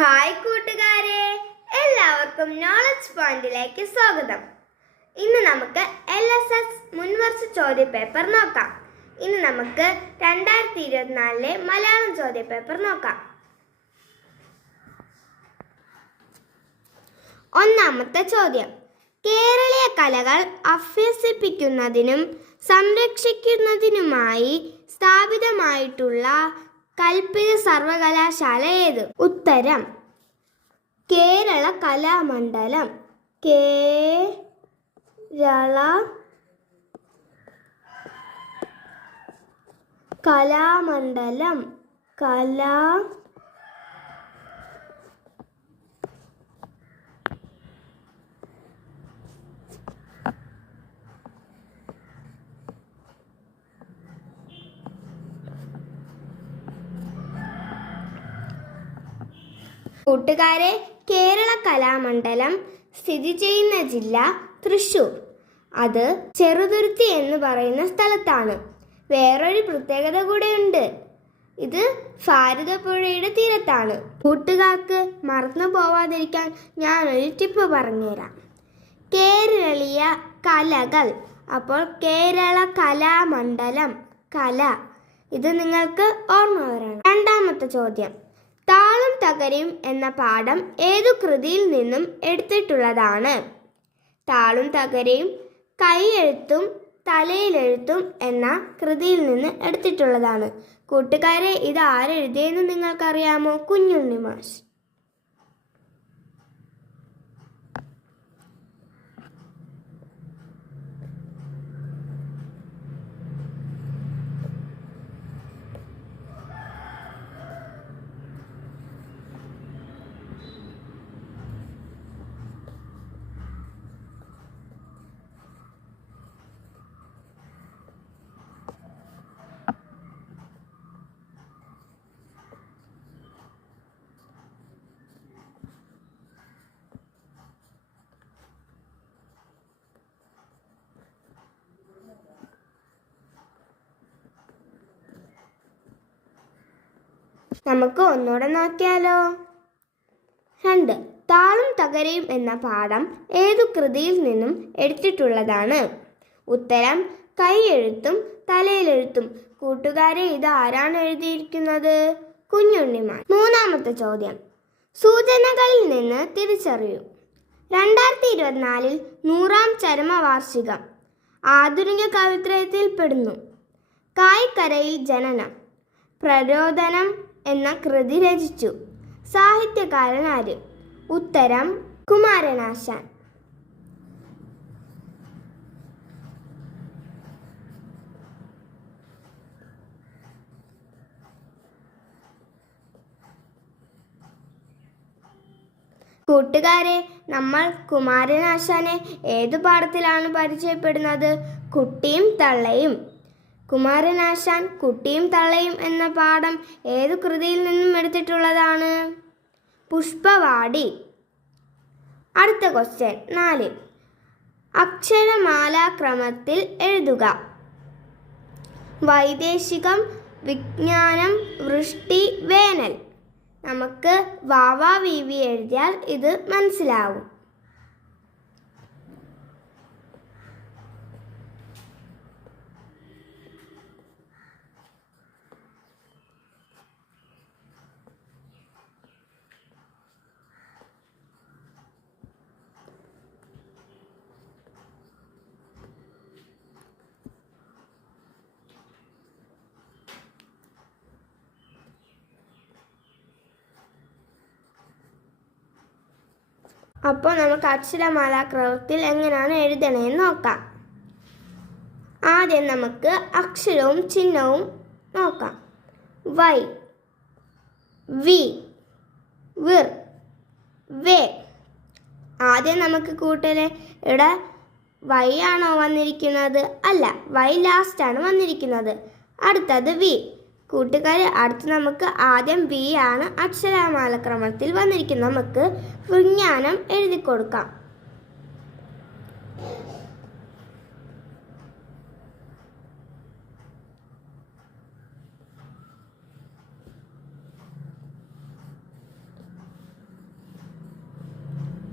Hi കൂട്ടുകാരെ, എല്ലാവർക്കും knowledge പോയിന്റിലേക്ക് സ്വാഗതം. ഇന്ന് നമുക്ക് LSS മുൻവർഷ ചോദ്യപേപ്പർ നോക്കാം. ഇന്ന് നമുക്ക് 2024 മലയാളം ചോദ്യപേപ്പർ നോക്കാം. ഒന്നാമത്തെ ചോദ്യം: കേരളീയ കലകൾ അഭ്യസിപ്പിക്കുന്നതിനും സംരക്ഷിക്കുന്നതിനുമായി സ്ഥാപിതമായിട്ടുള്ള കൽപ്പിത സർവകലാശാല ഏത്? ഉത്തരം: കേരള കലാമണ്ഡലം. കേരള കലാമണ്ഡലം. കൂട്ടുകാരെ, കേരള കലാമണ്ഡലം സ്ഥിതി ചെയ്യുന്ന ജില്ല തൃശ്ശൂർ. അത് ചെറുതുരുത്തി എന്ന് പറയുന്ന സ്ഥലത്താണ്. വേറൊരു പ്രത്യേകത കൂടെയുണ്ട്. ഇത് ഭാരതപ്പുഴയുടെ തീരത്താണ്. കൂട്ടുകാർക്ക് മറന്നു പോവാതിരിക്കാൻ ഞാനൊരു ടിപ്പ് പറഞ്ഞുതരാം. കേരളീയ കലകൾ, അപ്പോൾ കേരള കലാമണ്ഡലം, കല, ഇത് നിങ്ങൾക്ക് ഓർമ്മ വരണം. രണ്ടാമത്തെ ചോദ്യം: താളും തകരയും എന്ന പാഠം ഏതു കൃതിയിൽ നിന്നും എടുത്തിട്ടുള്ളതാണ്? താളും തകരയും കൈയെഴുത്തും തലയിലെഴുത്തും എന്ന കൃതിയിൽ നിന്ന് എടുത്തിട്ടുള്ളതാണ്. കൂട്ടുകാരെ, ഇത് ആരെഴുതിയെന്ന് നിങ്ങൾക്കറിയാമോ? കുഞ്ഞുണ്ണി മാഷ്. നമുക്ക് ഒന്നുകൂടെ നോക്കിയാലോ? 2. താളും തകരയും എന്ന പാഠം ഏതു കൃതിയിൽ നിന്നും എടുത്തിട്ടുള്ളതാണ്? ഉത്തരം: കൈയെഴുത്തും തലയിലെഴുത്തും. കൂട്ടുകാരെ, ഇത് ആരാണ് എഴുതിയിരിക്കുന്നത്? കുഞ്ഞുണ്ണിമാൻ. മൂന്നാമത്തെ ചോദ്യം: സൂചനകളിൽ നിന്ന് തിരിച്ചറിയൂ. 2024 100ാം ചരമവാർഷികം ആധുനിക കവിത്രയത്തിൽപ്പെടുന്നു. കായ്ക്കരയിൽ ജനനം, പ്രരോദനം എന്ന കൃതി രചിച്ചു. സാഹിത്യകാരൻ ആര്? ഉത്തരം: കുമാരനാശാൻ. കൂട്ടുകാരെ, നമ്മൾ കുമാരനാശാനെ ഏതു പാഠത്തിലാണ് പരിചയപ്പെടുന്നത്? കുട്ടിയും തള്ളയും. കുമാരനാശാൻ കുട്ടിയും തള്ളയും എന്ന പാഠം ഏതു കൃതിയിൽ നിന്നും എടുത്തിട്ടുള്ളതാണ്? പുഷ്പവാടി. അടുത്ത ക്വസ്റ്റ്യൻ 4. അക്ഷരമാലാക്രമത്തിൽ എഴുതുക. വൈദേശികം, വിജ്ഞാനം, വൃഷ്ടി, വേനൽ. നമുക്ക് വാവാ വീവി എഴുതിയാൽ ഇത് മനസ്സിലാവും. അപ്പോൾ നമുക്ക് അക്ഷരമാലാക്രമത്തിൽ എങ്ങനെയാണ് എഴുതണേന്ന് നോക്കാം. ആദ്യം നമുക്ക് അക്ഷരവും ചിഹ്നവും നോക്കാം. വൈ, വി, വിർ, വേ. ആദ്യം നമുക്ക് കൂട്ടരെ, ഇവിടെ വൈ ആണോ വന്നിരിക്കുന്നത്? അല്ല, വൈ ലാസ്റ്റ് ആണ് വന്നിരിക്കുന്നത്. അടുത്തത് വി. കൂട്ടുകാരെ, അടുത്ത് നമുക്ക് ആദ്യം വി ആണ് അക്ഷരമാലാക്രമത്തിൽ വന്നിരിക്കുന്നത്. നമുക്ക് വിജ്ഞാനം എഴുതി കൊടുക്കാം.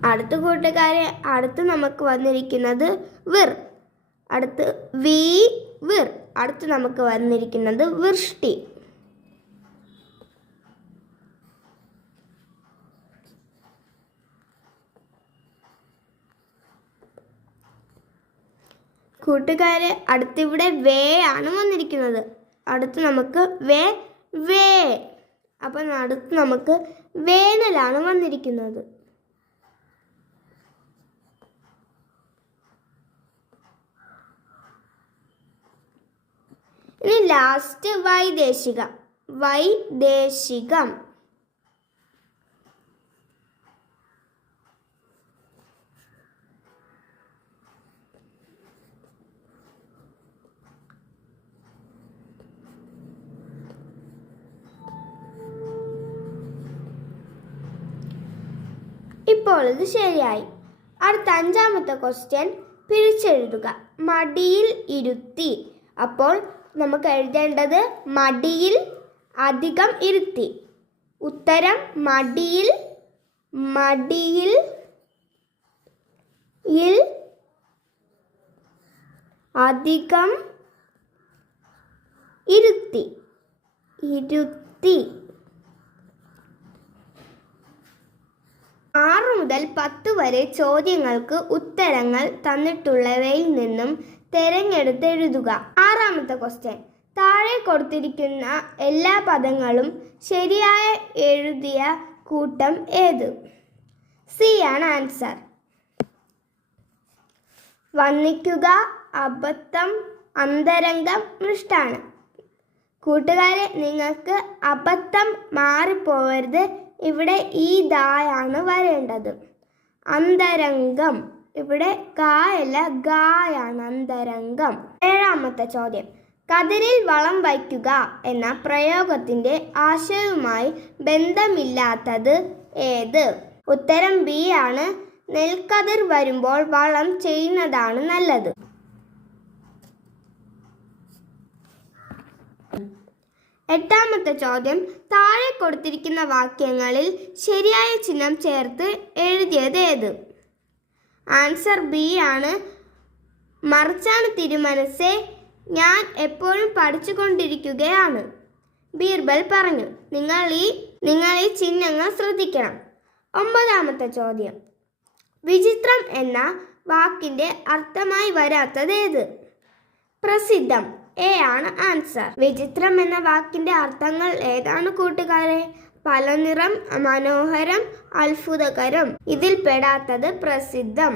അടുത്ത കൂട്ടുകാരെ, അടുത്ത് നമുക്ക് വന്നിരിക്കുന്നത് വിർ. അടുത്ത് വിർ. അടുത്ത് നമുക്ക് വന്നിരിക്കുന്നത് വൃഷ്ടി. കൂട്ടുകാരെ, അടുത്തിവിടെ വേ ആണ് വന്നിരിക്കുന്നത്. അടുത്ത് നമുക്ക് വേ. അപ്പം അടുത്ത് നമുക്ക് വേനലാണ് വന്നിരിക്കുന്നത്. ഇനി ലാസ്റ്റ് വൈദേശികം. ഇപ്പോൾ ഇത് ശരിയായി. അടുത്ത 5ാമത്തെ ക്വസ്റ്റ്യൻ പിരിച്ചെഴുതുക. മടിയിൽ ഇരുത്തി. അപ്പോൾ നമുക്ക് എഴുതേണ്ടത് മടിയിൽ അധികം ഇരുത്തി. ഉത്തരം മടിയിൽ അധികം ഇരുത്തി. 6 മുതൽ 10 വരെ ചോദ്യങ്ങൾക്ക് ഉത്തരങ്ങൾ തന്നിട്ടുള്ളവയിൽ നിന്നും തിരഞ്ഞെടുത്ത് എഴുതുക. 6ാമത്തെ ക്വസ്റ്റ്യൻ. താഴെ കൊടുത്തിരിക്കുന്ന എല്ലാ പദങ്ങളും ശരിയായി എഴുതിയ കൂട്ടം ഏത്? സി ആണ് ആൻസർ. വന്ദിക്കുക, അബദ്ധം, അന്തരംഗം, മൃഷ്ടാനം. കൂട്ടുകാരെ, നിങ്ങൾക്ക് അബദ്ധം മാറിപ്പോവരുത്. ഇവിടെ ഈ ദായാണ് വരേണ്ടത്. അന്തരംഗം ഇവിടെ കായല്ല, ഗായാണ് അന്തരംഗം. 7ാമത്തെ ചോദ്യം. കതിരിൽ വളം വയ്ക്കുക എന്ന പ്രയോഗത്തിന്റെ ആശയവുമായി ബന്ധമില്ലാത്തത് ഏത്? ഉത്തരം ബി ആണ്. നെൽക്കതിർ വരുമ്പോൾ വളം ചെയ്യുന്നതാണ് നല്ലത്. 8ാമത്തെ ചോദ്യം. താഴെ കൊടുത്തിരിക്കുന്ന വാക്യങ്ങളിൽ ശരിയായ ചിഹ്നം ചേർത്ത് എഴുതിയത് ഏത്? ആൻസർ ബി ആണ്. മറിച്ചാണ് തിരുമനസ്സേ, ഞാൻ എപ്പോഴും പഠിച്ചുകൊണ്ടിരിക്കുകയാണ്. ബീർബൽ പറഞ്ഞു. നിങ്ങൾ ഈ ചിഹ്നങ്ങൾ ശ്രദ്ധിക്കണം. 9ാമത്തെ ചോദ്യം. വിചിത്രം എന്ന വാക്കിന്റെ അർത്ഥമായി വരാത്തത് ഏത്? പ്രസിദ്ധം. എ ആണ് ആൻസർ. വിചിത്രം എന്ന വാക്കിന്റെ അർത്ഥങ്ങൾ ഏതാണ് കൂട്ടുകാരെ? പലനിറം, മനോഹരം, അത്ഭുതകരം. ഇതിൽ പെടാത്തത് പ്രസിദ്ധം.